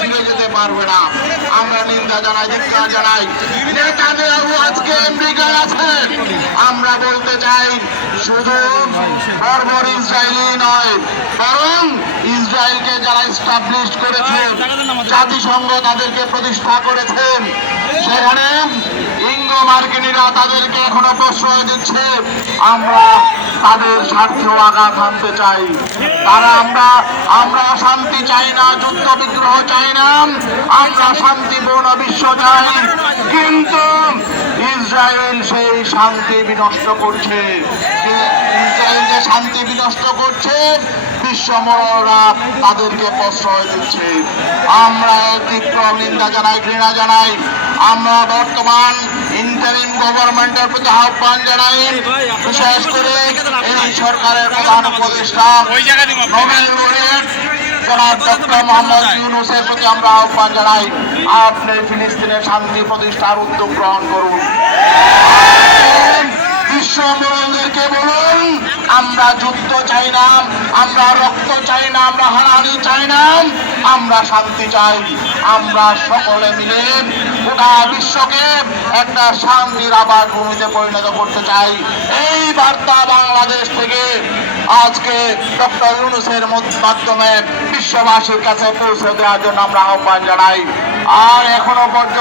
ফিরে যেতে পারবে না। আমরা নিন্দা জানাই ধিক্ষা জানাই। নেতানিয়াহু আজকে আমেরিকায় আছেন। আমরা বলতে চাই, শুধু বর্বর ইসরায়েলি নয়, বরং ইসরায়েলকে যারা স্টাবলিশ করেছেন, জাতিসংঘ তাদেরকে প্রতিষ্ঠা করেছেন। সেখানে মার্কিনীরা তাদেরকে এখনও প্রশ্রয় দিচ্ছে। আমরা তাদের স্বার্থে আঘাত আনতে চাই। তারা আমরা আমরা শান্তি চাই না, যুদ্ধ বিগ্রহ চাই না, আমরা শান্তিপূর্ণ বিশ্ব চাই। কিন্তু ইসরায়েল সেই শান্তি বিনষ্ট করছে। ইসরায়েল যে শান্তি বিনষ্ট করছে বিশ্বমরা তাদেরকে প্রশ্রয় দিচ্ছে। আমরা তীব্র নিন্দা জানাই, ঘৃণা জানাই। আমরা বর্তমান ইন্টারিম গভর্নমেন্টের প্রতি আহ্বান জানাই, বিশেষ করে এই সরকারের প্রধান উপদেষ্টা আপনি ফিলিস্তিনের শান্তি প্রতিষ্ঠার উদ্যোগ গ্রহণ করুন। আমরা যুদ্ধ চাই না, আমরা রক্ত চাই না, আমরা হারাহারি চাই না, আমরা শান্তি চাই। আমরা সকলে মিলে গোটা বিশ্বকে একটা শান্তির আবার ভূমিতে পরিণত করতে চাই। এই বার্তা বাংলাদেশ থেকে আজকে ডক্টর ইউনুসের মাধ্যমে বিশ্ববাসীর কাছে পৌঁছে দেওয়ার জন্য আমরা আহ্বান জানাই। আর এখনও পর্যন্ত